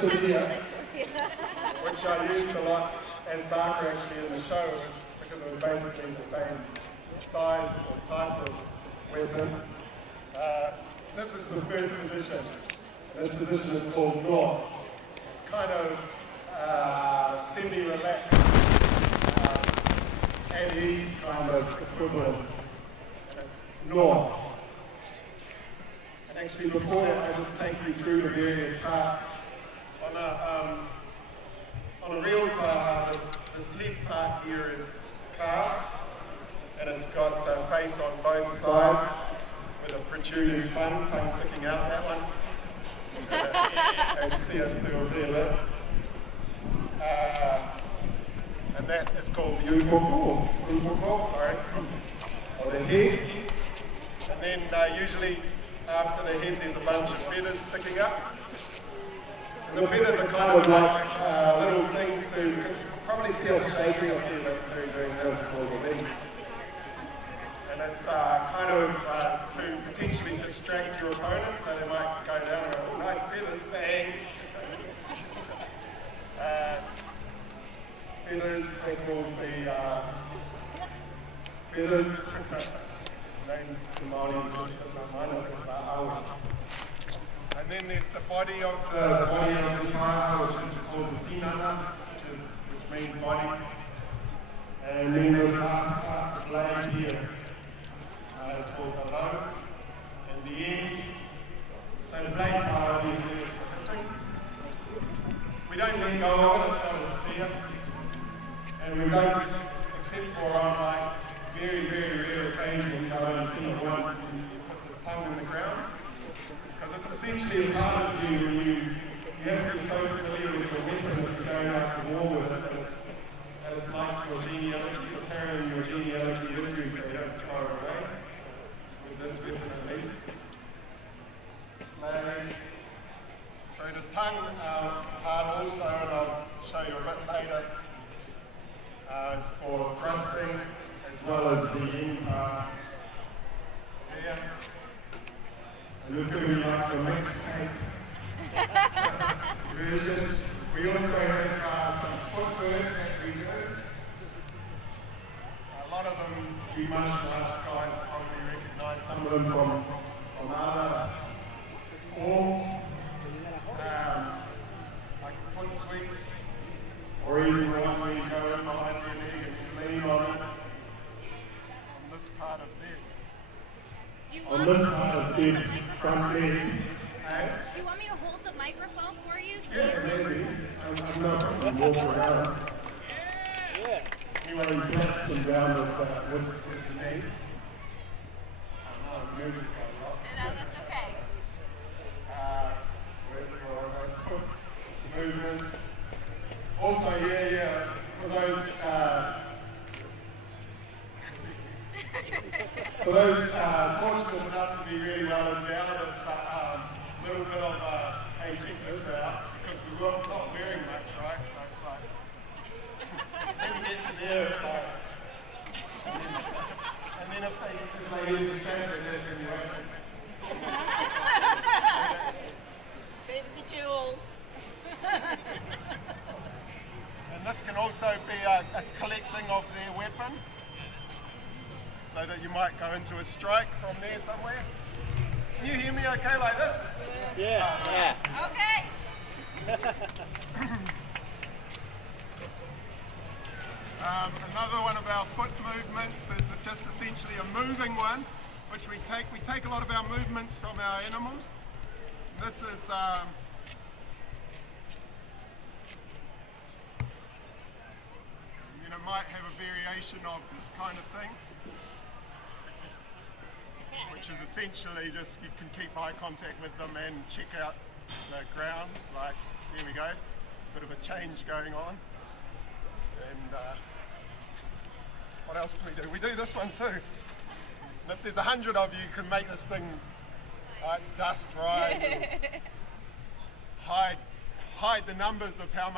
position here, which I used a lot as Barker actually in the show, was because it was basically the same size or type of weapon. This is the first position. This position is called North. It's kind of semi-relaxed, at ease kind of equivalent. North. And actually before that, I'll just take you through the various parts. On a real Taha, this head part here is carved, and it's got a face on both sides with a protruding tongue sticking out, that one. As you see us do a fair bit. And that is called the Ufukul, sorry, or the head. And then usually after the head there's a bunch of feathers sticking up. And the feathers are kind of like little things to, because you can probably still shaking a few bit too doing this called the knee. And it's kind of to potentially distract your opponent, so they might go down and go, oh, nice feathers, bang. Feathers, they're called the feathers. Name Jamal is just in my mind, I think it's Awa. And then there's the body of the car, which is called the Sinana, which means body. And then there's the last part, the blade here. It's called the low. And the end. So the blade part obviously is hitting. We don't let go of it, it's not a spear. And we don't, except for on like very, very rare occasions, I've only seen it once, you put the tongue in the ground. Because it's essentially a part of you when you have to be so familiar with your weapon that you're going out to war with it, and it's like your genealogy, you're carrying your genealogy with you so you don't throw it away. With this weapon at least. So the tongue part also, and I'll show you a bit later, is for thrusting as well as the end part here. I'm just going to be like the mixtape version. We also have some footwork that we do. A lot of them, you martial arts guys probably recognise some of them from other forms, like a foot sweep, or even one where you go in behind your leg and you lean on it. On this part of there. On this part of the front leg. Do you want me to hold the microphone for you? So yeah, maybe. I'm not going to walk around. Yeah. Anyway, he flaps them down with the knee. I'm moving quite a lot. No, that's okay. Movement. Also, for those fortunate enough to be really well endowed, it's a little bit of hey, check this out, because we were not wearing much, right? So it's like, when you get to there, it's like, and then if they get distracted, that's when you open. Save the jewels. And this can also be a collecting of their weapon, so that you might go into a strike from there somewhere. Can you hear me okay like this? Yeah. Okay. Another one of our foot movements is just essentially a moving one, which we take a lot of our movements from our animals. This is might have a variation of this kind of thing, which is essentially just you can keep eye contact with them and check out the ground. Like, there we go, a bit of a change going on. And what else do we do? We do this one too. And if there's 100 of you, you can make this thing like dust rise and hide the numbers of how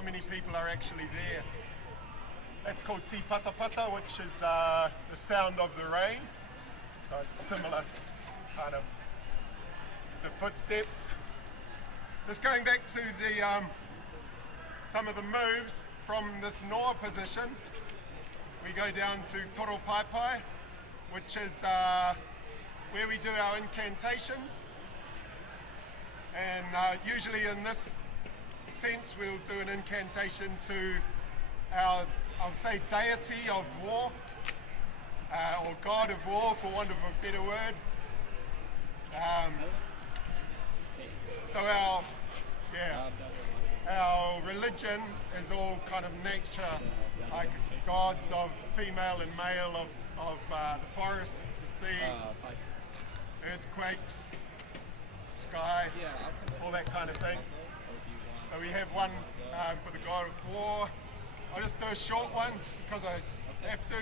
many people are actually there. That's called Ti Pata Pata, which is the sound of the rain. So it's similar kind of the footsteps. Just going back to the some of the moves from this Noa position, we go down to Toro Pai Pai, which is where we do our incantations. And usually in this sense, we'll do an incantation to our, I'll say, deity of war, or god of war, for want of a better word. So our religion is all kind of nature, like gods of female and male, of the forests, the sea, earthquakes, sky, all that kind of thing. So we have one for the god of war. I'll just do a short one because I have to.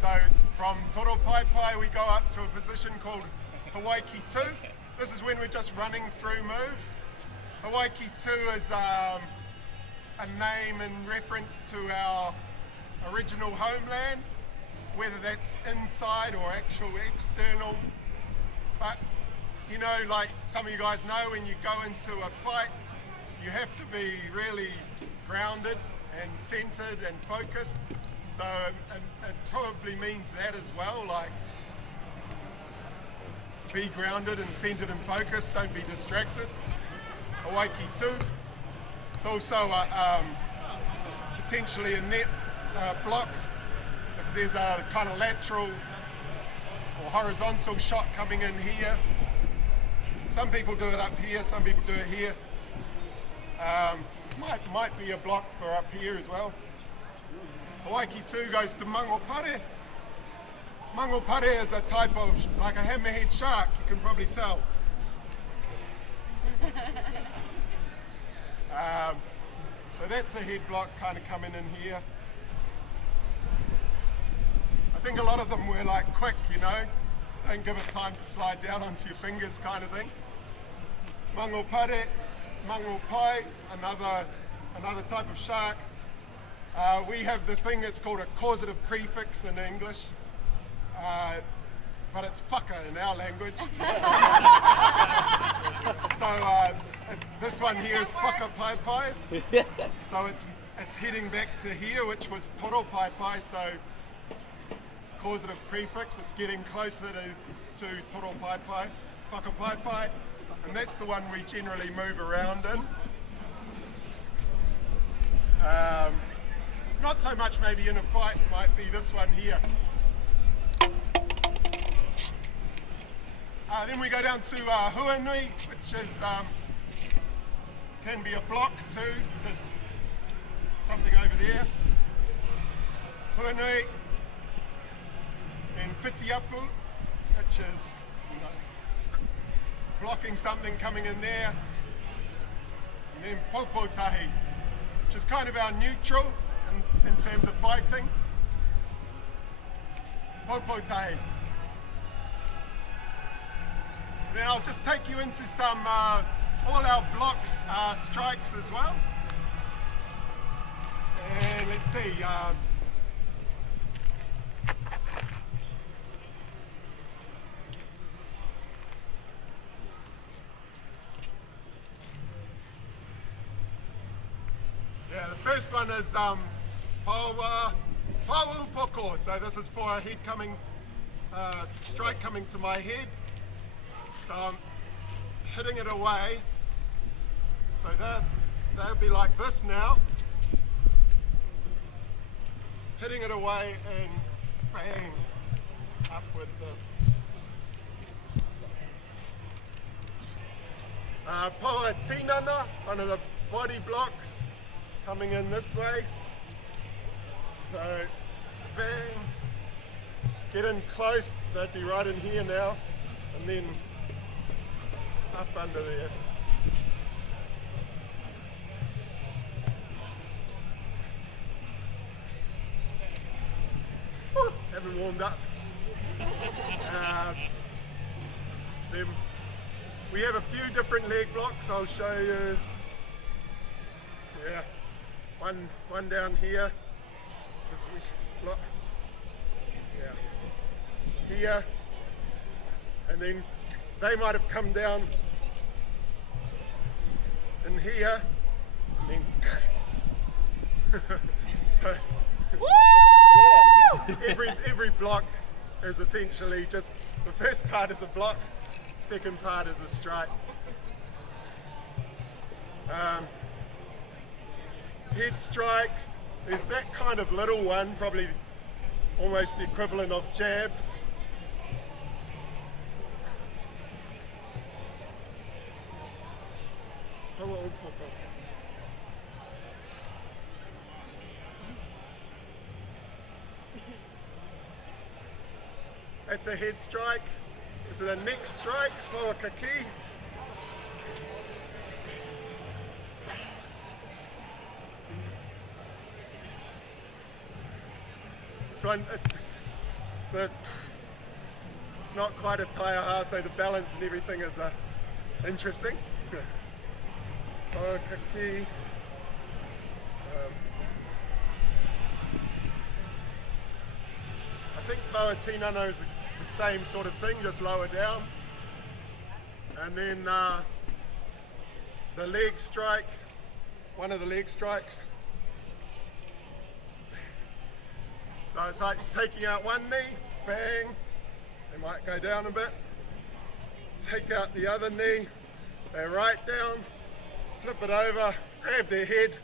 So from Toro Pai Pai we go up to a position called Hawaii 2. This is when we're just running through moves. Hawaii 2 is a name in reference to our original homeland, whether that's inside or actual external. But you know, like some of you guys know, when you go into a fight, you have to be really grounded and centered and focused. So it probably means that as well, like be grounded and centered and focused, don't be distracted. Hawaii 2. It's also potentially a net block if there's a kind of lateral or horizontal shot coming in here. Some people do it up here, some people do it here. Might be a block for up here as well. Hawaii 2 goes to Mangopare. Mangopare is a type of, like a hammerhead shark, you can probably tell. So that's a head block kind of coming in here. I think a lot of them were like quick, you know, don't give it time to slide down onto your fingers kind of thing. Mangopare, Mangopai, another type of shark. We have this thing that's called a causative prefix in English, but it's fucker in our language. So this one here is fucker pai pai. So it's heading back to here, which was toro pai pai. So causative prefix, it's getting closer to toro pai pai, fucker pai pai, and that's the one we generally move around in. Not so much maybe in a fight, might be this one here. Then we go down to Huanui, which is can be a block too, to something over there. Huanui, then Whitiapu, which is, you know, blocking something coming in there. And then Popotahi, which is kind of our neutral in terms of fighting. Popotahi. Then I'll just take you into some, all our blocks strikes as well. And let's see. Yeah, the first one is Pawa Poko. So this is for a head coming, strike coming to my head. So I'm hitting it away. So they'll be like this now. Hitting it away and bang, up with the Pawa Tinana, one of the body blocks, coming in this way. So bang, get in close, they'd be right in here now, and then up under there. Whew, haven't warmed up. Then we have a few different leg blocks. I'll show you. Yeah, one down here. This block. Yeah, here, and then they might have come down in here, and then so every block is essentially just the first part is a block, second part is a strike. Head strikes, there's that kind of little one, probably almost the equivalent of jabs. That's a head strike. This is a neck strike, for kaki. This one, it's not quite a Maioha, so the balance and everything is interesting. For kaki. I think Poa Tinana is the same sort of thing, just lower down. And then the leg strike, one of the leg strikes. So it's like taking out one knee, bang, they might go down a bit. Take out the other knee, they're right down, flip it over, grab their head.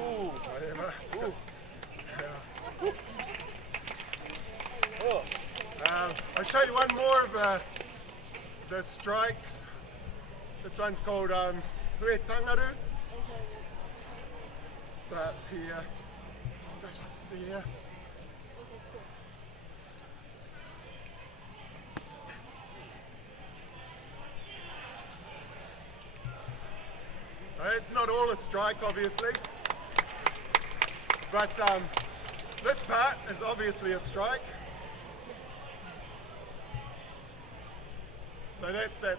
Ooh. Whatever. Ooh. Yeah. I'll show you one more of the strikes. This one's called Hue Tangaru. Starts here, this one goes there. It's not all a strike, obviously, but this part is obviously a strike. So that's at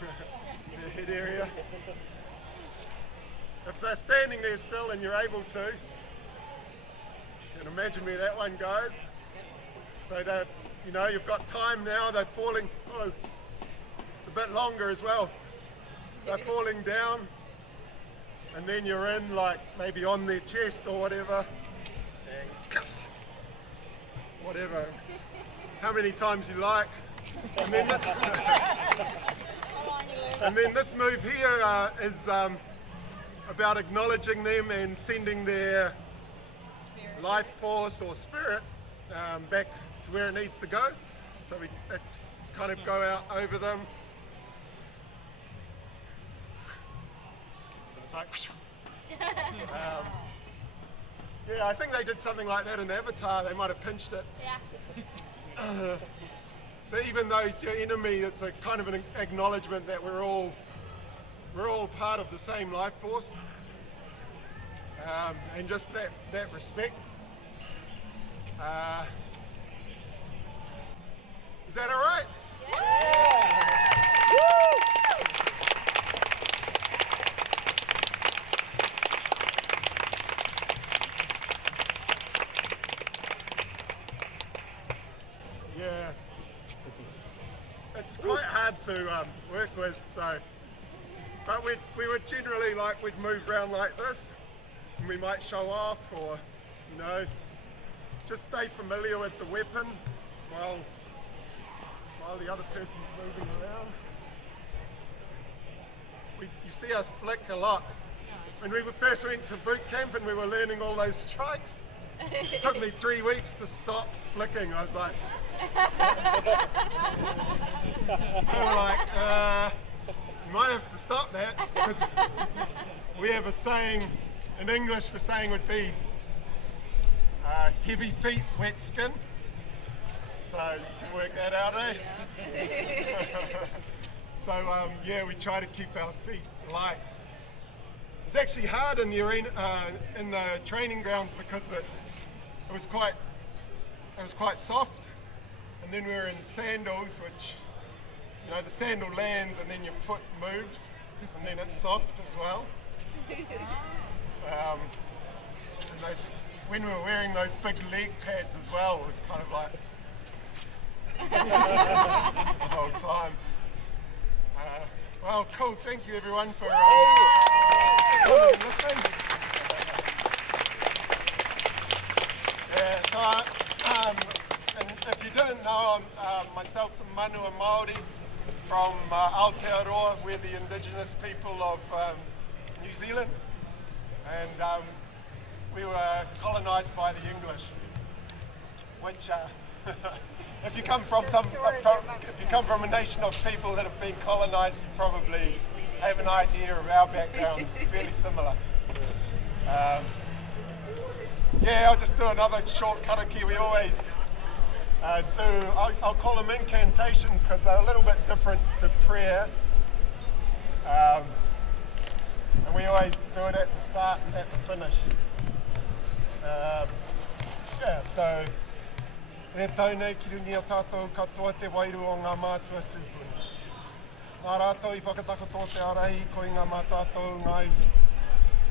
the head area. If they're standing there still and you're able to, you can imagine where that one goes. So that, you know, you've got time now, they're falling, oh, it's a bit longer as well. They're falling down, and then you're in, like, maybe on their chest or whatever. And whatever, how many times you like. And then, and then this move here is about acknowledging them and sending their life force or spirit back to where it needs to go. So we kind of go out over them. So it's like, yeah, I think they did something like that in Avatar. They might have pinched it. Yeah. So even though it's your enemy, it's a kind of an acknowledgement that we're all part of the same life force, and just that respect. Is that all right? Yeah. Yeah. It's quite hard to work with, so, but we would generally, like, we'd move around like this, and we might show off, or, you know, just stay familiar with the weapon while the other person's moving around. You see us flick a lot. When we first went to boot camp and we were learning all those strikes, it took me 3 weeks to stop flicking. I was like, they were like, you might have to stop that, because we have a saying, in English the saying would be, heavy feet, wet skin. So you can work that out, eh? So yeah, we try to keep our feet light. It's actually hard in the arena, in the training grounds, because it was quite soft. then we're in sandals, which, you know, the sandal lands and then your foot moves, and then it's soft as well. And when we were wearing those big leg pads as well, it was kind of like the whole time. Well, cool. Thank you, everyone, for coming and listening. Yeah, so and if you didn't know, I'm myself a Manua Māori from Aotearoa. We're the indigenous people of New Zealand, and we were colonised by the English, which if you come from a nation of people that have been colonised, you probably have an idea of our background. It's fairly similar. Yeah, I'll just do another short karakia. We always I'll call them incantations because they're a little bit different to prayer. And we always do it at the start and at the finish. Yeah, so e taunei ki rungi o tātou katoa te wairu o ngā mātua tūpuni. Nā rātou I whakatakoto te arahi ko I ngā mātātou ngā iwi.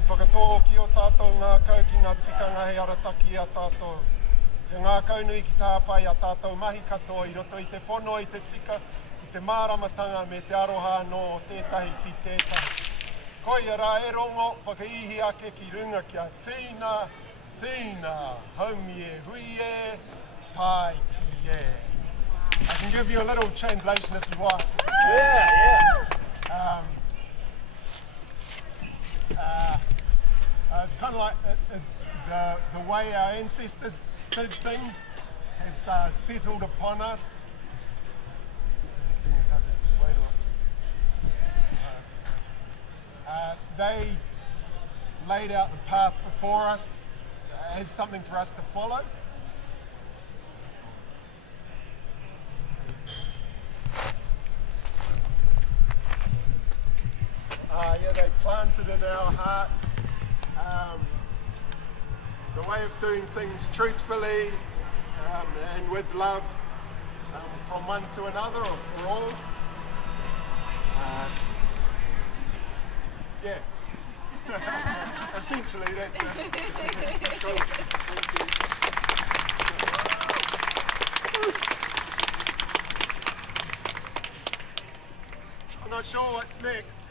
I whakatō ki o tātou ngā kau ki ngā tikanga he arataki a tātou. Ke ngā kaunui ki tāpai a tātou mahi katoa I roto I te pono I te tika, I te māramatanga me te aroha no o tētahi ki tētahi. Koi rā e rongo, whakaihi ake ki runga kia tīna, tīna, haumi e hui e, pai ki e. I can give you a little translation if you want. It's kind of like the way our ancestors did things has settled upon us. They laid out the path before us as something for us to follow. Yeah, they planted in our hearts the way of doing things truthfully and with love from one to another or for all. Yeah, essentially that's it. Cool. I'm not sure what's next.